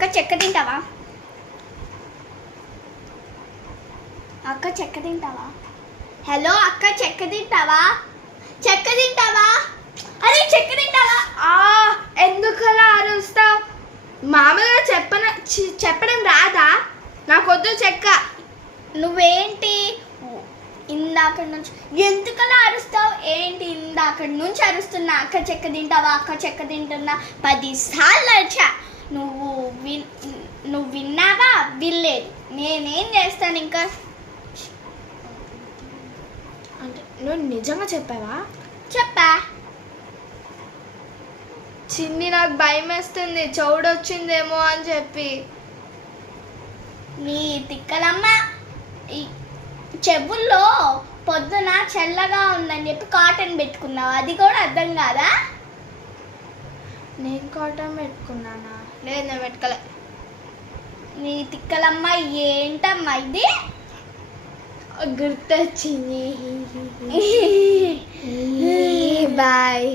అక్క చెక్క తింటావా? అక్క చెక్క తింటావా? హలో అక్క చెక్క తింటావా? చెక్క తింటావా? అరే చెక్క తింటావా? ఎందుకలా అరుస్తావు? మామూలుగా చెప్పడం రాదా? నాకొద్దు చెక్క. నువ్వేంటి ఇందాక నుంచి ఎందుకలా అరుస్తావు? ఏంటి ఇందాక నుంచి అరుస్తున్నా? అక్క చెక్క తింటావా, అక్క చెక్క తింటున్నా 10 సార్లు అరిచా. నువ్వు విన్నావా? వినలేదు. నేనేం చేస్తాను ఇంకా? అంటే నువ్వు నిజంగా చెప్పావా? చెప్పా. చిన్ని నాకు భయం వేస్తుంది, చౌడొచ్చిందేమో అని చెప్పి. నీ తిక్కలమ్మ ఈ చెవుల్లో పొద్దున చల్లగా ఉందని చెప్పి కాటన్ పెట్టుకున్నావు, అది కూడా అర్థం కాదా? నేను కాటన్ పెట్టుకున్నానా? లేదు, నేను పెట్టుకోలే. నీ తిక్కలమ్మ ఏంటమ్మా ఇది? గుర్తొచ్చింది. బాయ్.